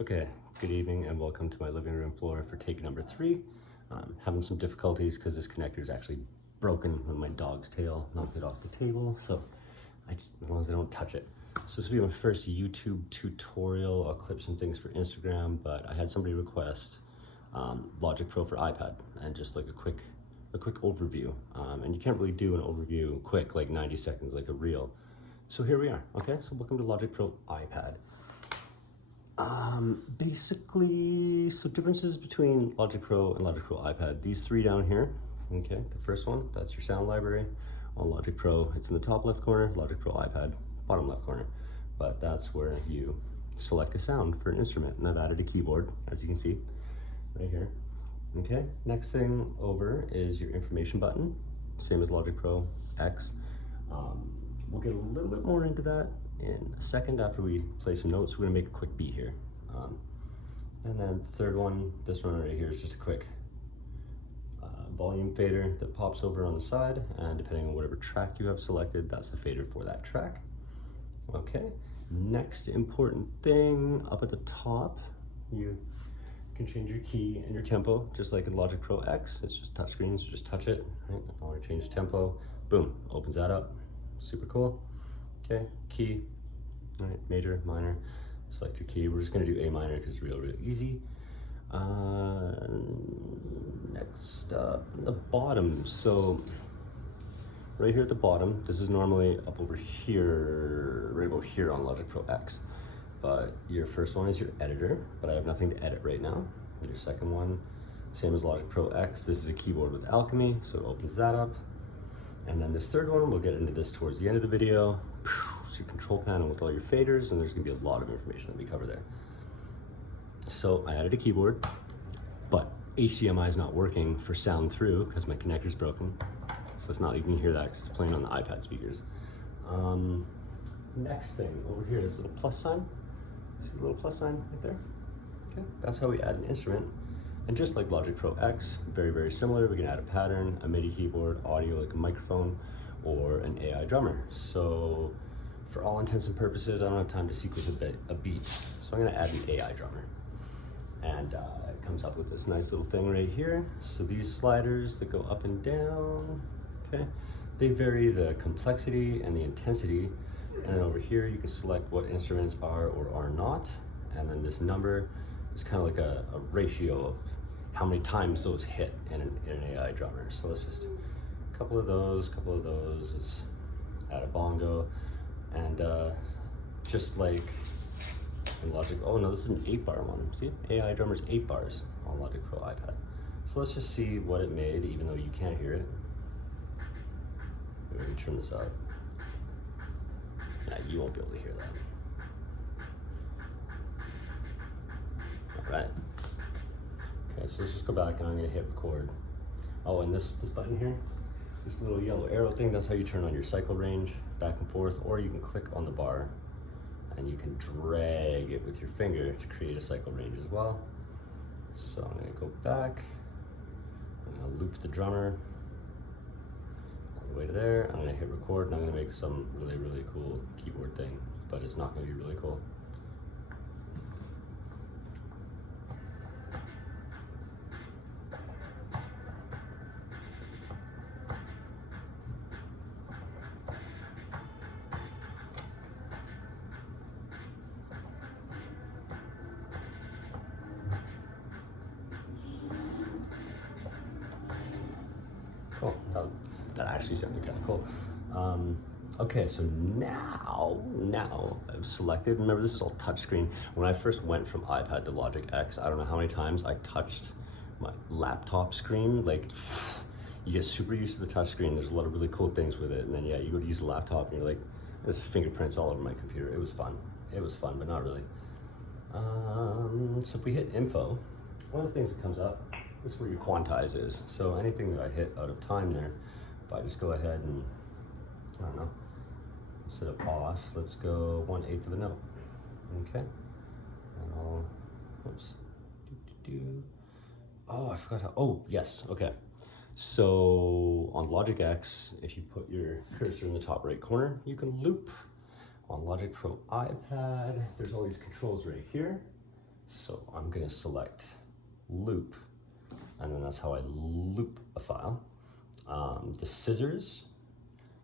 Okay, good evening and welcome to my living room floor for take number 3. Having some difficulties because this connector is actually broken when my dog's tail knocked it off the table, so as long as I don't touch it. So this will be my first YouTube tutorial. I'll clip some things for Instagram, but I had somebody request Logic Pro for iPad and just like a quick overview. And you can't really do an overview quick, like 90 seconds, like a reel. So here we are, okay? So welcome to Logic Pro iPad. Basically, so differences between Logic Pro and Logic Pro iPad. These three down here, okay? The first one, that's your sound library. On Logic Pro, it's in the top left corner. Logic Pro iPad, bottom left corner. But that's where you select a sound for an instrument. And I've added a keyboard, as you can see, right here. Okay, next thing over is your information button, same as Logic Pro X. We'll get a little bit more into that in a second after we play some notes. We're gonna make a quick beat here. And then the third one, this one right here is just a quick volume fader that pops over on the side, and depending on whatever track you have selected, that's the fader for that track. Okay, next important thing, up at the top, you can change your key and your tempo, just like in Logic Pro X. It's just touchscreen, so just touch it. Right? If I want to change tempo, boom, opens that up. Super cool. Okay, key, all right, major, minor, select your key. We're just gonna do A minor because it's real easy. Next up, the bottom. So right here at the bottom, this is normally up over here, right about here on Logic Pro X. But your first one is your editor, but I have nothing to edit right now. Your second one, same as Logic Pro X. This is a keyboard with Alchemy, so it opens that up. And then this third one, we'll get into this towards the end of the video. It's your control panel with all your faders, and there's gonna be a lot of information that we cover there. So I added a keyboard, but HDMI is not working for sound through because my connector's broken. So it's not, you can hear that because it's playing on the iPad speakers. Next thing, over here is a little plus sign. See the little plus sign right there? Okay, that's how we add an instrument. And just like Logic Pro X, very, very similar. We can add a pattern, a MIDI keyboard, audio like a microphone, or an AI drummer. So for all intents and purposes, I don't have time to sequence a beat. So I'm gonna add an AI drummer. And it comes up with this nice little thing right here. So these sliders that go up and down, okay, they vary the complexity and the intensity. And then over here, you can select what instruments are or are not. And then this number is kind of like a ratio of how many times those hit in an AI drummer. So let's just, a couple of those, let's add a bongo. And just like in Logic, oh no, this is an 8-bar one. See, AI drummer's 8 bars on Logic Pro iPad. So let's just see what it made, even though you can't hear it. Let me turn this up. Yeah, you won't be able to hear that. All right. Okay, so let's just go back and I'm gonna hit record. Oh, and this button here, this little yellow arrow thing, that's how you turn on your cycle range back and forth, or you can click on the bar and you can drag it with your finger to create a cycle range as well. So I'm gonna go back, I'm gonna loop the drummer all the way to there. I'm gonna hit record and I'm gonna make some really, really cool keyboard thing, but it's not gonna be really cool. Cool, that actually sounded kind of cool. Okay, so now I've selected, remember this is all touchscreen. When I first went from iPad to Logic X, I don't know how many times I touched my laptop screen. Like, you get super used to the touchscreen. There's a lot of really cool things with it. And then yeah, you go to use the laptop and you're like, there's fingerprints all over my computer. It was fun, but not really. So if we hit info, one of the things that comes up, this is where your quantize is. So anything that I hit out of time there, if I just go ahead and, I don't know, instead of off, let's go 1/8 of a note. Okay. And I'll, oops. Oh, I forgot how, oh, yes, okay. So on Logic X, if you put your cursor in the top right corner, you can loop. On Logic Pro iPad, there's all these controls right here. So I'm gonna select loop, and then that's how I loop a file. The scissors,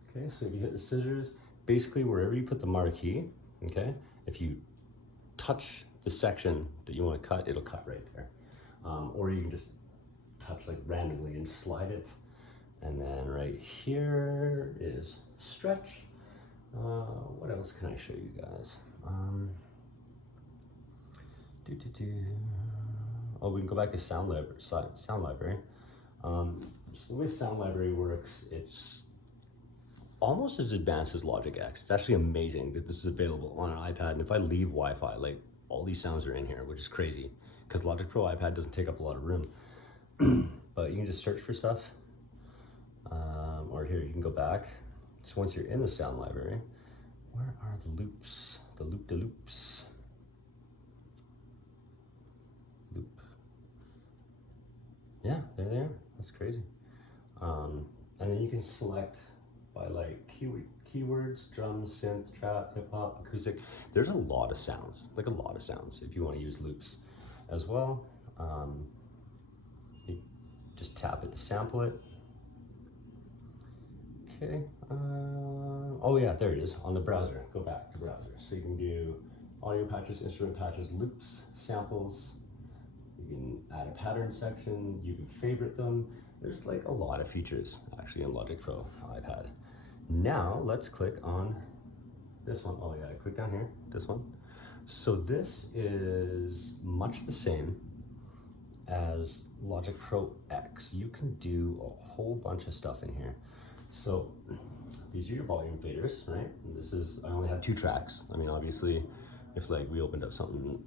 okay, so if you hit the scissors, basically wherever you put the marquee, okay, if you touch the section that you want to cut, it'll cut right there. Or you can just touch like randomly and slide it. And then right here is stretch. What else can I show you guys? Oh, we can go back to sound library. So the way sound library works, it's almost as advanced as Logic X. It's actually amazing that this is available on an iPad. And if I leave Wi-Fi, like all these sounds are in here, which is crazy because Logic Pro iPad doesn't take up a lot of room. But you can just search for stuff. Or here, you can go back. So once you're in the sound library, where are the loops? The loops. Loop. Yeah, they're there. That's crazy. And then you can select by like keywords, drums, synth, trap, hip hop, acoustic. There's a lot of sounds, like a lot of sounds if you want to use loops as well. You just tap it to sample it. Okay. Oh yeah, there it is on the browser. Go back to browser. So you can do audio patches, instrument patches, loops, samples. You can add a pattern section. You can favorite them. There's like a lot of features actually in Logic Pro iPad. Now let's click on this one. Oh yeah, I click down here, this one. So this is much the same as Logic Pro X. You can do a whole bunch of stuff in here. So these are your volume faders, right? And this is, I only have 2 tracks. I mean, obviously, if like we opened up something,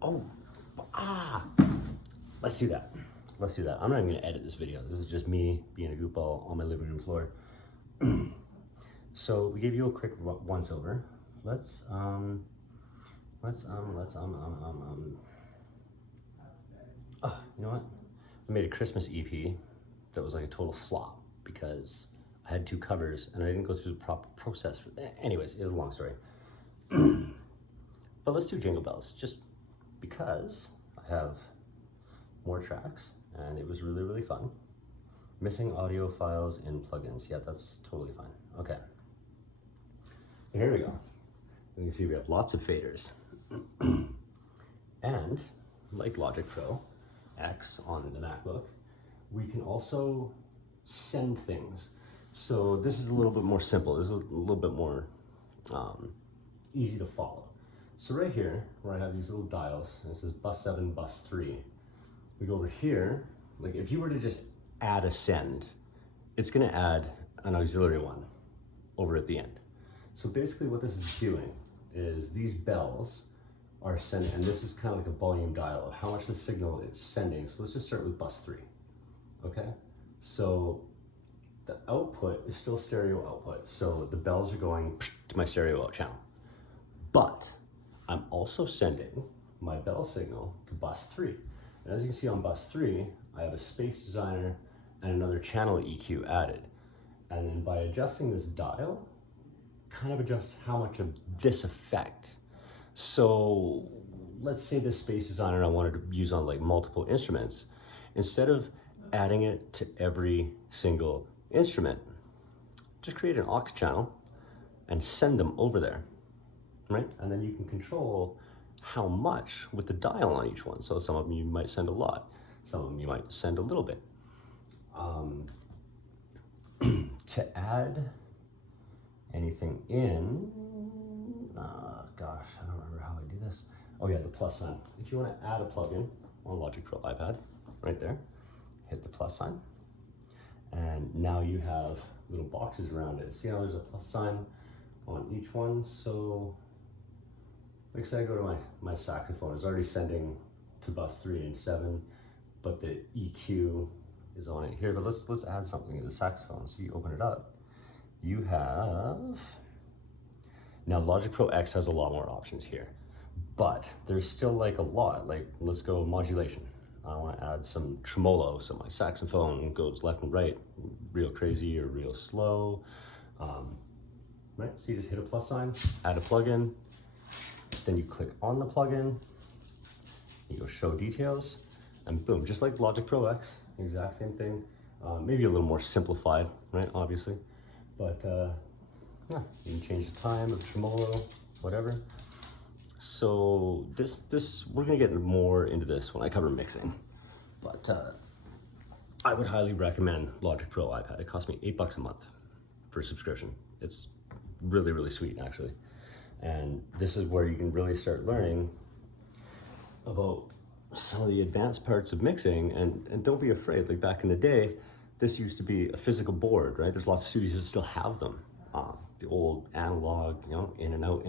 let's do that. Let's do that. I'm not even gonna edit this video. This is just me being a goofball on my living room floor. So we gave you a quick once over. You know what? I made a Christmas EP that was like a total flop because I had 2 covers and I didn't go through the proper process for that. Anyways, it's a long story. But let's do Jingle Bells just because I have more tracks and it was really, really fun. Missing audio files and plugins. Yeah, that's totally fine. Okay. And here we go. You can see we have lots of faders. And like Logic Pro X on the MacBook, we can also send things. So this is a little bit more simple. This is a little bit more easy to follow. So right here, where I have these little dials, this is bus 7, bus 3. We go over here, like if you were to just add a send, it's gonna add an auxiliary one over at the end. So basically what this is doing is these bells are sending, and this is kind of like a volume dial of how much the signal is sending. So let's just start with bus 3, okay? So the output is still stereo output. So the bells are going to my stereo out channel. But I'm also sending my bell signal to bus 3. And as you can see on bus 3, I have a space designer and another channel EQ added. And then by adjusting this dial, kind of adjusts how much of this effect. So let's say this space designer I wanted to use on like multiple instruments. Instead of adding it to every single instrument, just create an aux channel and send them over there, right? And then you can control how much with the dial on each one. So some of them you might send a lot, some of them you might send a little bit. To add anything in, gosh, I don't remember how I do this. Oh yeah, the plus sign. If you want to add a plugin on Logic Pro iPad, right there, hit the plus sign. And now you have little boxes around it. See how there's a plus sign on each one? So, like I said, I go to my saxophone. It's already sending to bus 3 and 7, but the EQ is on it here. But let's add something to the saxophone. So you open it up. You have, now Logic Pro X has a lot more options here, but there's still like a lot. Like let's go modulation. I want to add some tremolo, so my saxophone goes left and right, real crazy or real slow. Right, so you just hit a plus sign, add a plugin, then you click on the plugin, you go show details, and boom, just like Logic Pro X, exact same thing. Maybe a little more simplified, right, obviously. But yeah, you can change the time of tremolo, whatever. So we're gonna get more into this when I cover mixing. But I would highly recommend Logic Pro iPad. It cost me $8 a month for a subscription. It's really, really sweet, actually. And this is where you can really start learning about some of the advanced parts of mixing, and don't be afraid. Like back in the day, this used to be a physical board, right? There's lots of studios that still have them. The old analog, you know, in and out,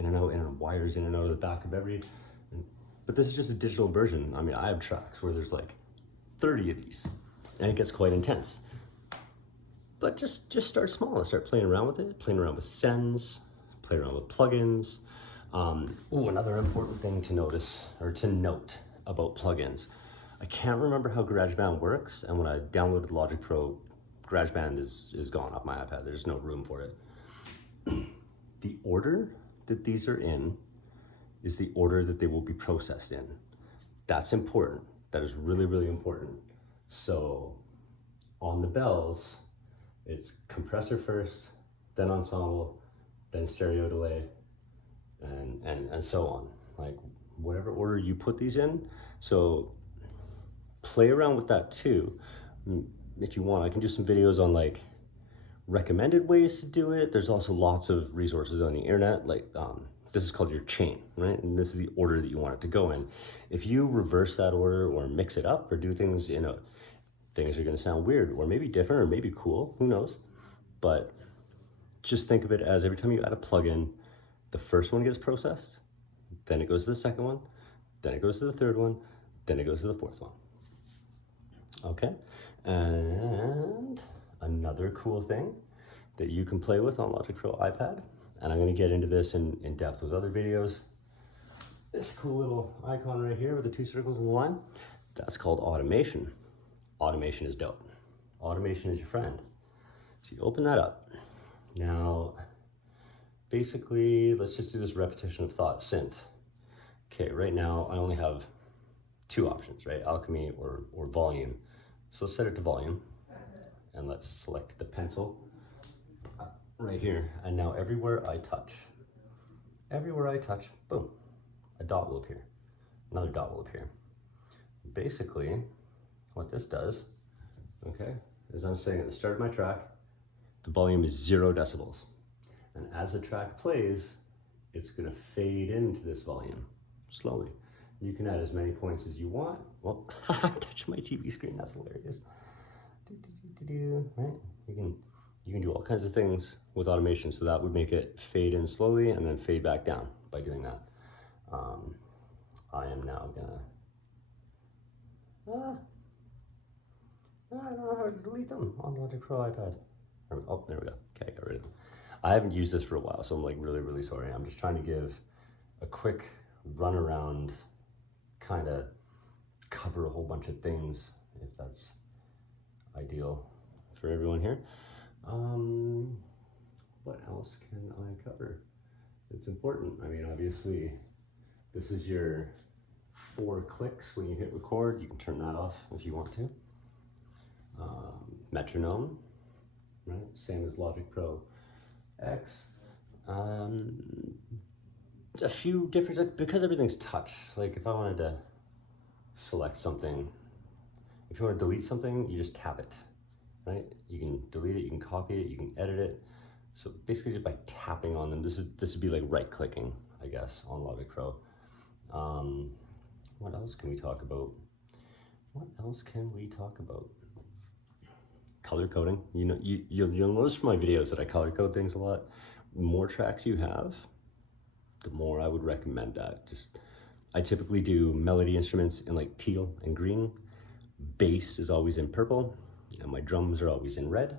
wires in and out of the back of every, but this is just a digital version. I mean, I have tracks where there's like 30 of these, and it gets quite intense. But just start small and start playing around with it, playing around with sends, play around with plugins. Another important thing to notice or to note about plugins. I can't remember how GarageBand works, and when I downloaded Logic Pro, GarageBand is gone off my iPad. There's no room for it. The order that these are in is the order that they will be processed in. That's important. That is really, really important. So on the bells, it's compressor first, then ensemble, then stereo delay, and so on. Like whatever order you put these in. So play around with that too. If you want, I can do some videos on like recommended ways to do it. There's also lots of resources on the internet. Like this is called your chain, right? And this is the order that you want it to go in. If you reverse that order or mix it up or do things things are going to sound weird or maybe different or maybe cool, who knows? But just think of it as every time you add a plugin, the first one gets processed, then it goes to the second one, then it goes to the third one, then it goes to the fourth one. Okay, and another cool thing that you can play with on Logic Pro iPad, and I'm going to get into this in depth with other videos. This cool little icon right here with the two circles in the line, that's called automation. Automation is dope. Automation is your friend. So you open that up. Now, basically, let's just do this repetition of thought synth. Okay, right now I only have two options, right? Alchemy or volume. So let's set it to volume. And let's select the pencil right here. And now everywhere I touch, boom, a dot will appear. Another dot will appear. Basically, what this does, okay, is I'm saying at the start of my track, the volume is 0 decibels. And as the track plays, it's gonna fade into this volume slowly. You can add as many points as you want. Well, I'm touching my TV screen, that's hilarious. Right? You can do all kinds of things with automation, so that would make it fade in slowly and then fade back down by doing that. I am now gonna, I don't know how to delete them on Logic Pro iPad. Oh, there we go. Okay, I got rid of them. I haven't used this for a while, so I'm like really, really sorry. I'm just trying to give a quick run around, kind of cover a whole bunch of things, if that's ideal for everyone here. What else can I cover? It's important. I mean, obviously, this is your 4 clicks when you hit record. You can turn that off if you want to. Metronome, right? Same as Logic Pro X. A few different, because everything's touch. Like if I wanted to select something, if you want to delete something, you just tap it, right? You can delete it, you can copy it, you can edit it. So basically just by tapping on them, this would be like right clicking, I guess, on Logic Pro. What else can we talk about? Color coding. You know, you'll notice from my videos that I color code things a lot. The more tracks you have, the more I would recommend that. I typically do melody instruments in like teal and green. Bass is always in purple, and my drums are always in red.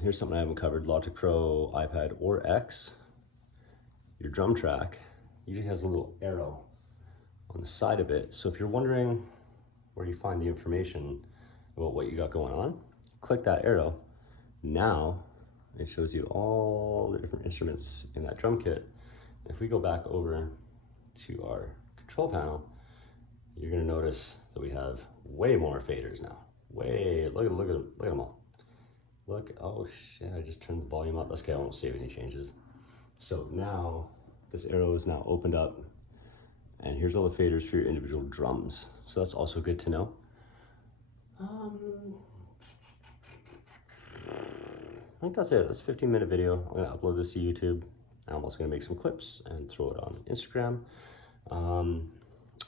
Here's something I haven't covered. Logic Pro, iPad, or X. Your drum track usually has a little arrow on the side of it. So if you're wondering where you find the information about what you got going on, click that arrow. Now it shows you all the different instruments in that drum kit. If we go back over to our control panel, you're gonna notice that we have way more faders now. Look at them all. Look, oh shit, I just turned the volume up. That's okay, I won't save any changes. So now, this arrow is now opened up, and here's all the faders for your individual drums. So that's also good to know. I think that's it. That's a 15-minute video. I'm gonna upload this to YouTube. I'm also gonna make some clips and throw it on Instagram.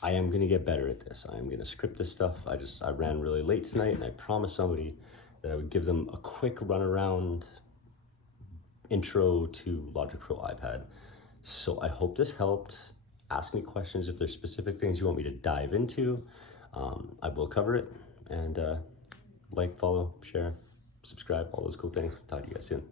I am gonna get better at this. I am gonna script this stuff. I ran really late tonight, and I promised somebody that I would give them a quick runaround intro to Logic Pro iPad. So I hope this helped. Ask me questions if there's specific things you want me to dive into. I will cover it. And like, follow, share, subscribe, all those cool things. Talk to you guys soon.